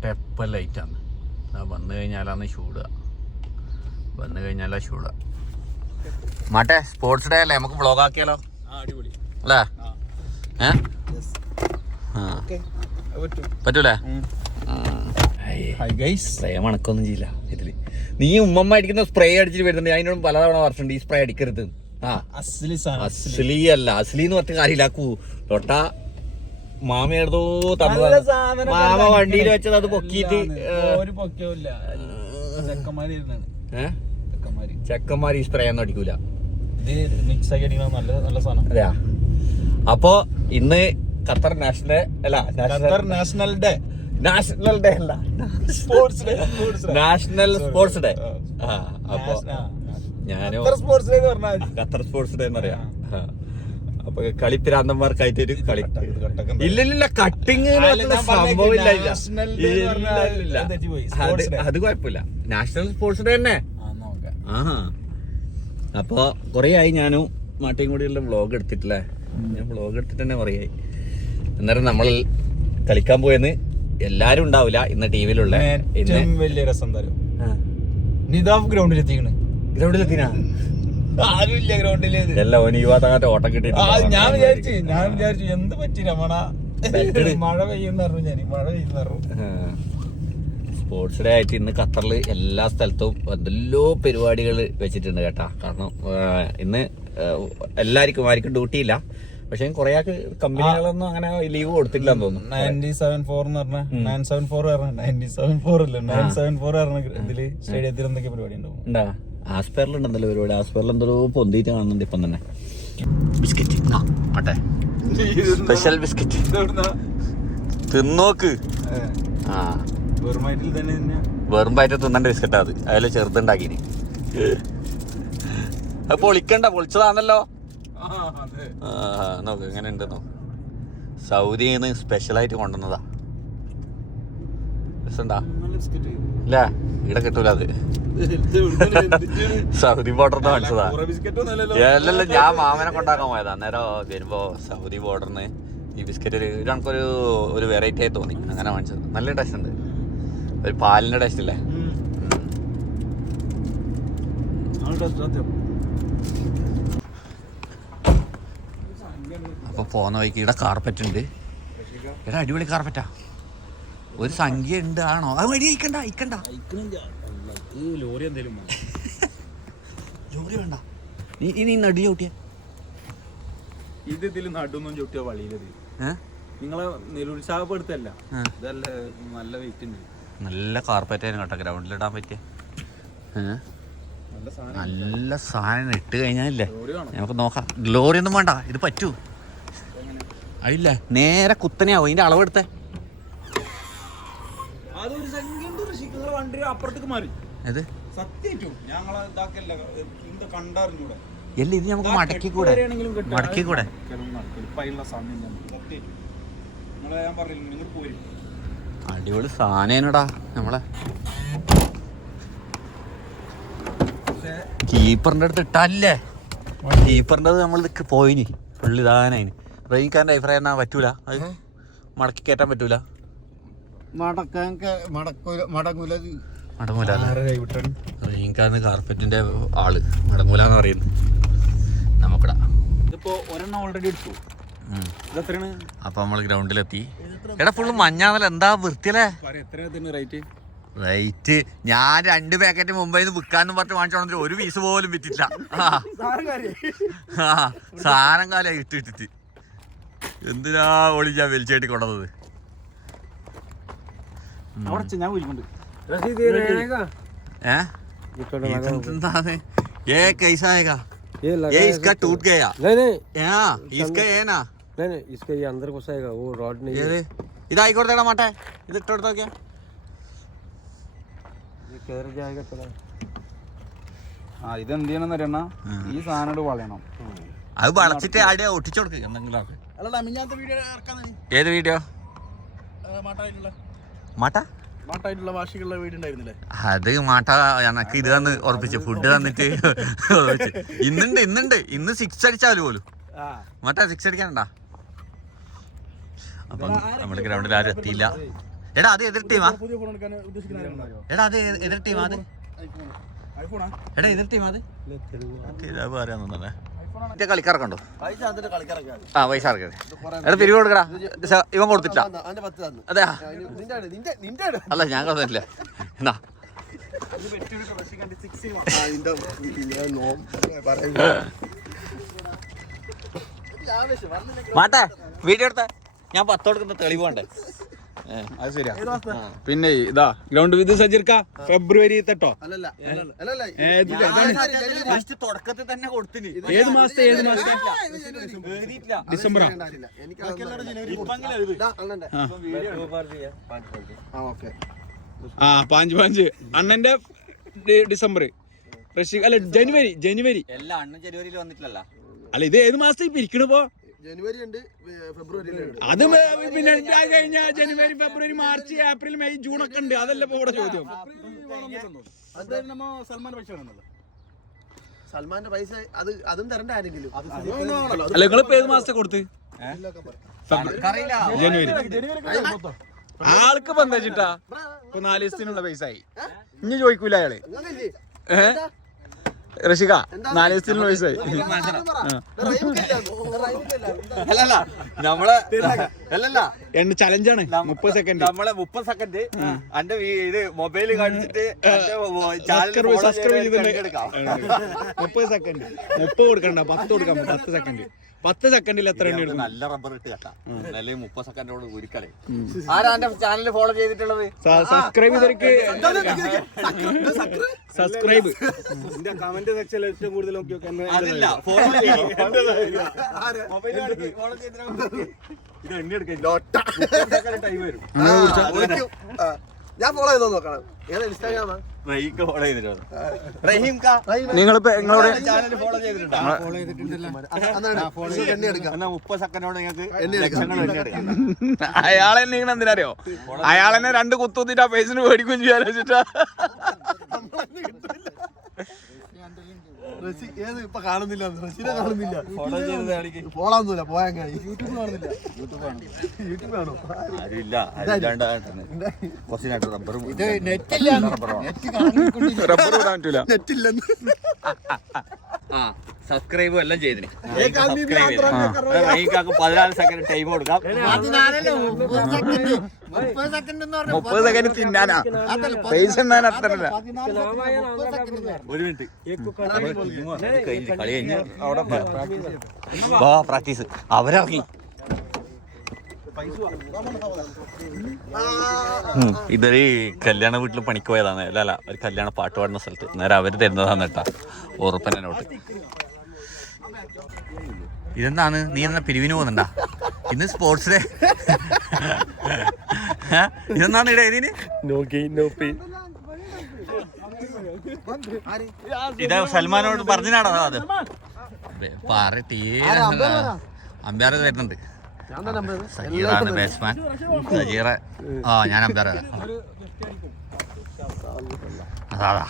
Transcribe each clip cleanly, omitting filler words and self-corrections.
മറ്റേ എപ്പം ലൈറ്റാണ്. വന്നു കഴിഞ്ഞാലാണ് ചൂടുക. മറ്റേ സ്പോർട്സ് ഡേ അല്ലേ, നമുക്ക് വ്ളോഗ് ആക്കിയാലോ അല്ലേ? പറ്റൂലേ? സ്പ്രേ മണക്കൊന്നും ചെയ്യില്ല ഇതില്. നീ ഉമ്മമ്മ അടിക്കുന്ന സ്പ്രേ അടിച്ചിട്ട് വരുന്നുണ്ട്. അതിനോടും പലതവണ വർഷമുണ്ട് ഈ സ്പ്രേ അടിക്കരുത്. അസ്ലി അല്ല, അസ്ലി എന്ന് പറഞ്ഞ കാര്യമില്ല. തൊട്ട മാമ എടുത്തോ തന്നത്. മാമ വണ്ടിയിൽ വെച്ചത് അത് പൊക്കിയിട്ട് ചെക്കന്മാര് ഈ സ്പ്രേ ഒന്നും അടിക്കൂല. അതെയാ? അപ്പൊ ഇന്ന് ഖത്തർ നാഷണൽ അല്ല, നാഷണൽ ഡേ അല്ല, നാഷണൽ സ്പോർട്സ് ഡേ. അപ്പൊ ഞാനും ഖത്തർ സ്പോർട്സ് ഡേ എന്നറിയാം. അപ്പൊ കളിപ്പിരാന്തന്മാർക്കായിട്ട് കളി ഇല്ലില്ല, കട്ടിങ് സംഭവം ഇല്ല. അത് കുഴപ്പമില്ല, നാഷണൽ സ്പോർട്സ് ഡേ തന്നെ. അപ്പൊ കൊറേ ആയി ഞാനും മാട്ടയും കൂടിയുള്ള വ്ളോഗ് എടുത്തിട്ടില്ലേ. ഞാൻ വ്ളോഗ് എടുത്തിട്ട് തന്നെ കൊറേ ആയി. അന്നേരം നമ്മൾ കളിക്കാൻ പോയെന്ന് എല്ലാരും ഉണ്ടാവില്ല. ഇന്ന് ടി വിയിലുള്ള വലിയ രസം തരും. നിദാഫ് ഗ്രൗണ്ടിലെത്തിക്കണ്. ഗ്രൗണ്ടിലെത്തിനാ ആരുമില്ല ഗ്രൗണ്ടില്. എല്ലാം ഒനിവാത്ത ഓട്ടം കിട്ടി. ഞാൻ വിചാരിച്ചു എന്ത് പറ്റി രമണ, മഴ പെയ്യുന്ന പറഞ്ഞു. സ്പോർട്സ് ഡേ ആയിട്ട് ഇന്ന് ഖത്തറിൽ എല്ലാ സ്ഥലത്തും എന്തെല്ലോ പരിപാടികൾ വെച്ചിട്ടുണ്ട് കേട്ടാ. കാരണം ഇന്ന് ആർക്കും ഡ്യൂട്ടി ഇല്ല. പക്ഷെ കുറെ കമ്പനികളൊന്നും അങ്ങനെ ലീവ് കൊടുത്തിട്ടില്ലെന്ന് തോന്നുന്നു. 974 ഇതില് സ്റ്റേഡിയത്തിൽ എന്തൊക്കെ പരിപാടി ഉണ്ടാ? ആസ്പെയറിലുണ്ടെന്നല്ലോ പരിപാടി. ആസ്പെയറിൽ എന്തോ പൊന്തിയിട്ട് കാണുന്നുണ്ട് ഇപ്പം തന്നെ. ബിസ്ക്കറ്റ് ആട്ടെ, സ്പെഷ്യൽ ബിസ്ക്കറ്റ് തിന്നോക്ക്. വെറും വയറ്റിൽ തിന്നേണ്ട ബിസ്ക്കറ്റാ അത്. അതിൽ ചെറുതുണ്ടാക്കിന്. അത് പൊളിക്കണ്ട, പൊളിച്ചതാണല്ലോ. നോക്ക് എങ്ങനെ ഉണ്ടെന്നോ. സൗദിയിൽ നിന്ന് സ്പെഷ്യലായിട്ട് കൊണ്ടുവന്നതാ. രസണ്ടാ? ഇല്ല, ഇവിടെ കിട്ടൂല അത്. സൗദി ബോർഡറിന് മേടിച്ചതാ. അല്ലല്ല, ഞാൻ മാമനെ കൊണ്ടാക്കാൻ പോയതാ. അന്നേരം വരുമ്പോ സൗദി ബോർഡറിന് ഈ ബിസ്ക്കറ്റ് ഒരു വെറൈറ്റി ആയി തോന്നി, അങ്ങനെ മേടിച്ചത്. നല്ല ടേസ്റ്റ് ഉണ്ട്. ഒരു പാലിന്റെ ടേസ്റ്റ് ഇല്ലേ? അപ്പൊ പോന്ന വഴിക്ക് ഇവിടെ കാർപ്പറ്റ് ഉണ്ട്. ഇവിടെ അടിപൊളി കാർപ്പറ്റാ. ഒരു സംഖ്യ ഉണ്ട്. ആണോ? അത് വഴി അയക്കണ്ട. ലോറി എന്തേലും ലോറി വേണ്ട. നീ നടി ചവിട്ടിയ ഇതിൽ നടുന്നും ചവിട്ടിയ വഴിയിലത് നിങ്ങളെ നിരുത്സാഹപ്പെടുത്തല്ല. ഇതല്ല, നല്ല വെയിറ്റ് ഉണ്ട്. നല്ല കാർപ്പറ്റായിരുന്നു കേട്ടോ, ഗ്രൗണ്ടിലിടാൻ പറ്റിയ നല്ല സാധനം. ഇട്ട് കഴിഞ്ഞാലേ നമുക്ക് നോക്കാം. ലോറി ഒന്നും വേണ്ട, ഇത് പറ്റൂ. അതില്ല, നേരെ കുത്തനെയാവും. അതിന്റെ അളവെടുത്തേ. എല്ല, ഇത് നമുക്ക് മടക്കിക്കൂടെ? അടിപൊളി സാധനടാ. നമ്മളെ കീപ്പറിന്റെ അടുത്ത് ഇട്ടല്ലേ. കീപ്പറിന്റെ നമ്മൾ പോയിനി ഫുള്ള് ഇതാനായിന്. റെയിൻകാരന്റെ അഭിപ്രായം എന്നാ പറ്റൂല, അത് മടക്കി കയറ്റാൻ പറ്റൂല. മടങ്ങൂല. റെയിൻകാരന് കാർപ്പറ്റിന്റെ ആള് മടങ്ങൂലെന്ന് പറയുന്നു. നമുക്കിടാ ഓൾറെഡി എടുത്തു. അപ്പൊ നമ്മള് ഗ്രൗണ്ടിലെത്തി. എടാ ഫുള്ള് മഞ്ഞാന്നല്ല, എന്താ വൃത്തിയല്ലേ. റേറ്റ് ഞാൻ 2 പാക്കറ്റ് മുംബൈയിൽ നിന്ന് വിൽക്കാന്നും പറഞ്ഞ് വാങ്ങിച്ചോണെങ്കിൽ ഒരു പീസ് പോലും വിറ്റില്ല. സാധനം കാലം ഇട്ടിട്ട് എന്തിനാ ഒളിച്ചാ വലിച്ചേട്ടി കൊണ്ടത്. इसका टूट गया। इसका है ना, इसका ये अंदर घुसाएगा, वो रॉड नहीं है। ഇതായിക്കോട്ടെ മാട്ടെ, ഇത് ഇട്ടെടുത്ത് നോക്കിയാ കേറി जाएगा थोड़ा. ഇത് എന്ത് ചെയ്യണം അറിയണ, ഈ സാധനം വളയണം. അത് വളച്ചിട്ട് ആടെ ഒട്ടിച്ചു കൊടുക്ക് എന്തെങ്കിലും. ഏത് വീഡിയോ? മാട്ടായിട്ടുള്ള വാശികളുള്ള വീട് ഉണ്ടായിരുന്നില്ലേ? അത് മാട്ട എനക്ക് ഇത് തന്ന് ഉറപ്പിച്ചു, ഫുഡ് തന്നിട്ട് ഇന്ന് 6 അടിച്ചാലും പോലും മാട്ട 6 അടിക്കാനുണ്ടാ. അപ്പം നമ്മുടെ ഗ്രൗണ്ടിൽ ആരും എത്തിയില്ല. എടാ അത് എതിർ ടീമാ? എടാ അത് എതിർ ടീമാ? അത് എടാ എതിർ ടീമാ? അത് പറയാന്നല്ലേ കളിക്കാരൊക്കെ ഉണ്ടോ? ആ പൈസ ഇറക്കട്ടെ. എടാ പിരിവ് കൊടുക്കടാ. ഇവൻ കൊടുത്തിട്ടാ? അതെയാ? അല്ല ഞാൻ കളഞ്ഞില്ല. എന്നാ മാട്ടെ വീഡിയോ എടുത്ത ഞാൻ 10 കൊടുക്കുന്ന തെളിവ് വേണ്ടേ? അത് ശരിയാ. പിന്നെ ഇതാ ഗ്രൗണ്ട് വിത്ത് സജിർക്ക ഫെബ്രുവരി 8 തുടക്കത്തിൽ തന്നെ കൊടുത്തിന്. ഏത് മാസത്തെ ഡിസംബറാ? ആ 5 അണ്ണന്റെ ഡിസംബർ അല്ല ജനുവരി എല്ലാ അണ്ണൻ ജനുവരിയിൽ വന്നിട്ടില്ല. അല്ല ഇത് ഏത് മാസത്തെ പിരിക്കണിപ്പോ? ജനുവരി ഉണ്ട്, ഫെബ്രുവരി അത് പിന്നെ കഴിഞ്ഞ ജനുവരി ഫെബ്രുവരി മാർച്ച് ഏപ്രിൽ മെയ് ജൂൺ ഒക്കെ ഉണ്ട്. അതല്ല ഇപ്പൊ ഇവിടെ ചോദ്യം. സൽമാന്റെ പൈസ അതും തരണ്ട ആരെങ്കിലും. അല്ല നിങ്ങളിപ്പോ ഏത് മാസത്തെ കൊടുത്ത്? ജനുവരി. ആൾക്ക് ഇപ്പൊ എന്താ വെച്ചിട്ടാ ഇപ്പൊ 4 ദിവസത്തിനുള്ള പൈസ ആയി. ഇനി ചോദിക്കൂല അയാള്. റഷിക 4 ദിവസത്തിനുള്ള പൈസ ആയി. നമ്മളെ എണ്ണ ചലഞ്ചാണ് 30 സെക്കൻഡ്. നമ്മളെ 30 സെക്കൻഡ് എന്റെ ഇത് മൊബൈല് കാണിച്ചിട്ട് 30 സെക്കൻഡ് 30 കൊടുക്കണ്ട, 10 കൊടുക്കാം. 10 സെക്കൻഡ് 10 സെക്കൻഡിൽ എത്ര എണ്ണ എടുക്കും? നല്ല റബ്ബർ ഇട്ട് കേട്ടാ. നല്ല 30 സെക്കൻഡോട് ഉരുക്കളെ. ആരാ എന്റെ ചാനൽ ഫോളോ ചെയ്തിട്ടുള്ളത്? സബ്സ്ക്രൈബ് ചെയ്തിട്ട് സബ്സ്ക്രൈബ് കമന്റ് സെക്ഷനിൽ ഏറ്റവും കൂടുതൽ അതില്ല ഫോളോ ടൈം വരും. ഞാൻ ഫോളോ ചെയ്തോ നോക്കണം. ഏതാ ഇൻസ്റ്റാഗ്രാമാ? നിങ്ങളിപ്പോ നിങ്ങളോട് ചാനൽ ഫോളോ ചെയ്തിട്ടുണ്ടോ? 30 സെക്കൻഡോട് നിങ്ങൾക്ക് അയാളെ നിങ്ങൾ എന്തിനറിയോ? അയാളെന്നെ 2 കുത്തുത്തിട്ട് ആ പേസിന് മേടിക്കും ചെയ്യാൻ വെച്ചിട്ടാ. ഇപ്പൊ കാണുന്നില്ല, റസിനെ കാണുന്നില്ല. ഫോളോന്നില്ല, പോയാൽ യൂട്യൂബ് കാണുന്നില്ല. യൂട്യൂബ് കാണോ? റബ്ബർ വിടാൻ പറ്റൂല. നെറ്റില്ലെന്ന് സബ്സ്ക്രൈബും എല്ലാം ചെയ്തിന്. 14 സെക്കൻഡ് ടൈം കൊടുക്കാം. 30 സെക്കൻഡ് തിന്നാനാ പൈസ ഉണ്ടാൻ അത്രല്ല. 1 മിനിറ്റ് കളി കഴിഞ്ഞ് അവിടെ പ്രാക്ടീസ് അവരിറങ്ങി. ഇതൊരു കല്യാണ വീട്ടിൽ പണിക്ക് പോയതാണ്. അല്ല ഒരു കല്യാണ പാട്ട് പാടുന്ന സ്ഥലത്ത് നേരെ അവര് തരുന്നതാണ് കേട്ടാ ഉറപ്പനെ നോട്ട്. ഇതെന്താണ് നീ എന്നാ പിരിവിന് പോകുന്നുണ്ടാ? ഇന്ന് സ്പോർട്സ് ഡേ. ഇതെന്താണ് ഇവിടെ ഇതിന്? ഇത് സൽമാനോട് പറഞ്ഞാടാ അത് അമ്പയർ വരുന്നുണ്ട്. സജീറാണ് ബാറ്റ്സ്മാൻ. സജീറ ഞാൻ അമ്പയർ. അതാ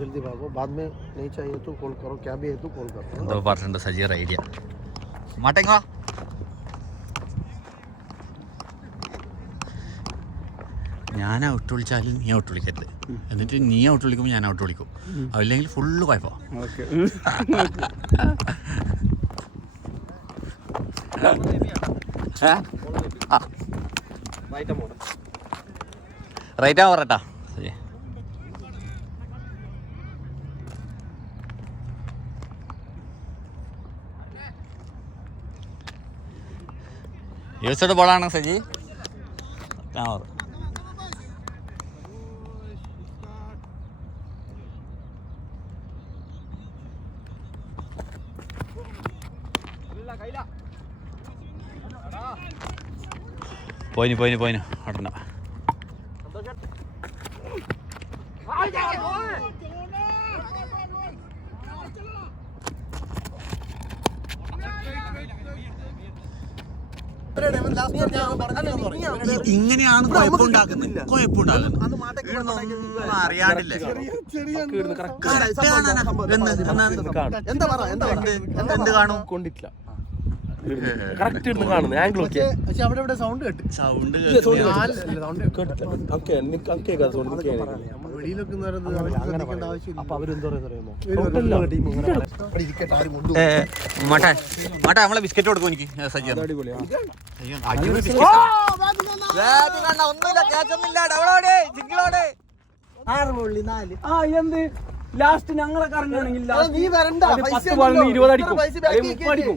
जल्दी भागो, बाद में नहीं चाहिए तो कॉल करो, क्या भी है तो कॉल करो. എന്തോ പറഞ്ഞിട്ടുണ്ട് സജീർ ഐഡിയ. മാട്ടെങ്ങോ ഞാൻ ഔട്ട് വിളിച്ചാലും നീ ഔട്ട് വിളിക്കരുത്. എന്നിട്ട് നീ ഔട്ട് വിളിക്കുമ്പോൾ ഞാൻ ഔട്ട് വിളിക്കും. അതില്ലെങ്കിൽ ഫുള്ള് കുഴപ്പം. റൈറ്റാ പറട്ടാ. യൂസോട് ബോളാണ് സജി. പോയിന് അടണ്ട. ഇങ്ങനെയാണ് കുഴപ്പമുണ്ടാക്കുന്നത് അറിയാണ്ടില്ലേ എന്ത് കാണും കൊണ്ടിട്ടില്ല കറക്റ്റ് ഇരുന്ന് കാണുന്നു ആംഗിൾ ഓക്കെ പക്ഷെ അവിടെ സൗണ്ട് കേട്ട് സൗണ്ട് മട്ടെ നമ്മളെ ബിസ്ക്കറ്റ് കൊടുക്കും എനിക്ക് സജ്ജി ഒന്നുമില്ല കേസൊന്നുമില്ല ഡബിളോടെ സിംഗിളോടെ 6 ബോളിൽ 4. എന്ത് ലാസ്റ്റ് ഞങ്ങളെ കറങ്ങുകയാണെങ്കിൽ നീ വരണ്ട 10 ബോളിന് 20 അടിക്കും 30 അടിക്കും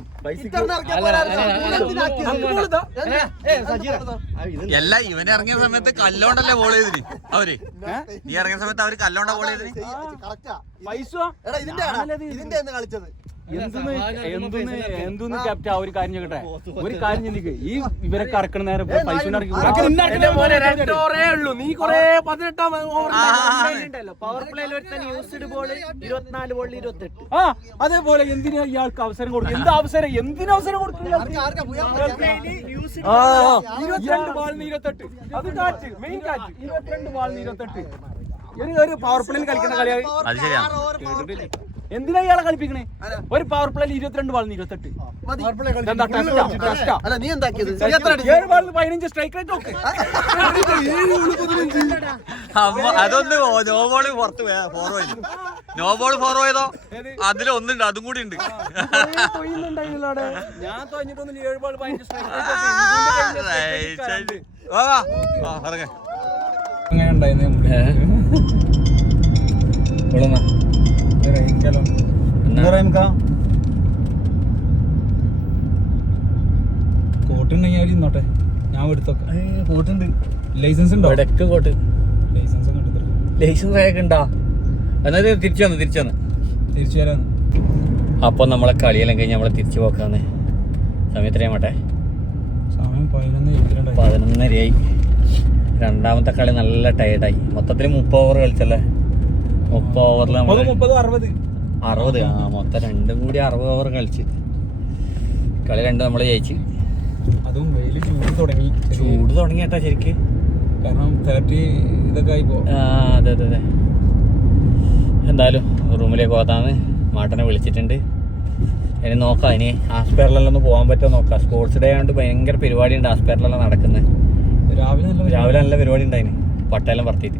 അല്ല ഇവന് ഇറങ്ങിയ സമയത്ത് കല്ലോണ്ടല്ലേ ബോൾ ചെയ്തിന് അവര് നീ ഇറങ്ങിയ സമയത്ത് അവര് കല്ലോണ്ട ബോൾ ചെയ്തിന് പൈസ ഇതിന്റെ കളിച്ചത് എന്തൊന്ന് ക്യാപ്റ്റ ഒരു കാര്യം ചോട്ടെ ഒരു കാര്യം എനിക്ക് ഈ ഇവരെ കറക്കണ നേരം പൈസ നീ കൊറേ 18 പവർ പ്ലേയിൽ ഒരുത്തൻ യൂസ്ഡ് ബോൾ 24 ബോളിൽ 28. അതേപോലെ എന്തിനാ ഇയാൾക്ക് അവസരം കൊടുക്കും എന്ത് അവസരം എന്തിനവസരം കൊടുക്കും 22 ബോളിന് 28 അത് കാറ്റ് മെയിൻ കാറ്റ് 22 ബോളിന് 28 ഒരു പവർ പ്ലേയിൽ കളിക്കുന്ന കളിയായി അത് ശരിയാ എന്തിനാ ഇയാളെ കളിപ്പിക്കണേ ഒരു പവർ പ്ലേയിൽ 22 ബോളിന് 28 അല്ല നീ എന്താക്കിയത് 7 ബോളിന് 15 സ്ട്രൈക്ക് റേറ്റ് ഒക്കെ അതൊന്ന് നോ ബോൾ പുറത്ത് ഫോർവേഡ് നോ ബോൾ ഫോർവേഡോ അതിലൊന്നുണ്ട് അതും കൂടി ഉണ്ട് ഞാൻ തോന്നിട്ടൊന്നും 7 ബോൾ 15 സ്ട്രൈക്ക് എങ്ങനെ ഉണ്ടായിരുന്നു കോട്ടുണ്ടെങ്കിൽ ഇന്നോട്ടെ ഞാൻ എടുത്തോക്കെ കോട്ടുണ്ട് ലൈസൻസ് ഉണ്ടോ ഇടക്ക് കോട്ട് ലൈസൻസ് ലൈസൻസ് ഒക്കെ ഉണ്ടോ എന്നാല് തിരിച്ചു വന്നു തിരിച്ചു വരാന്ന് അപ്പൊ നമ്മളെ കളിയെല്ലാം കഴിഞ്ഞ് നമ്മളെ തിരിച്ചു പോക്കാന്ന് സമയത്രയാ മട്ടെ സമയം 11:22 11:30 രണ്ടാമത്തെ കളി നല്ല ടയർഡായി മൊത്തത്തിൽ 30 ഓവർ കളിച്ചല്ലേ 30 ഓവറിൽ 60 മൊത്തം രണ്ടും കൂടി 60 ഓവർ കളിച്ച് കളി രണ്ടും നമ്മൾ ജയിച്ച് അതും വെയിൽ ചൂട് തുടങ്ങി കേട്ടാ ശരിക്ക് കാരണം 30 ഇതൊക്കെ ആയിപ്പോ അതെ എന്തായാലും റൂമിലേക്ക് പോകാന്ന് മാട്ടനെ വിളിച്ചിട്ടുണ്ട് ഇനി നോക്കാം ഇനി ആസ്പെയറിലെല്ലാം ഒന്ന് പോകാൻ പറ്റുമോ നോക്കാം സ്പോർട്സ് ഡേ ആയതുകൊണ്ട് ഭയങ്കര പരിപാടി ഉണ്ട് ആസ്പെയറിലെല്ലാം നടക്കുന്നത് രാവിലെ നല്ല പരിപാടി ഉണ്ടായിന് പട്ടയെല്ലാം പറത്തിയിട്ട്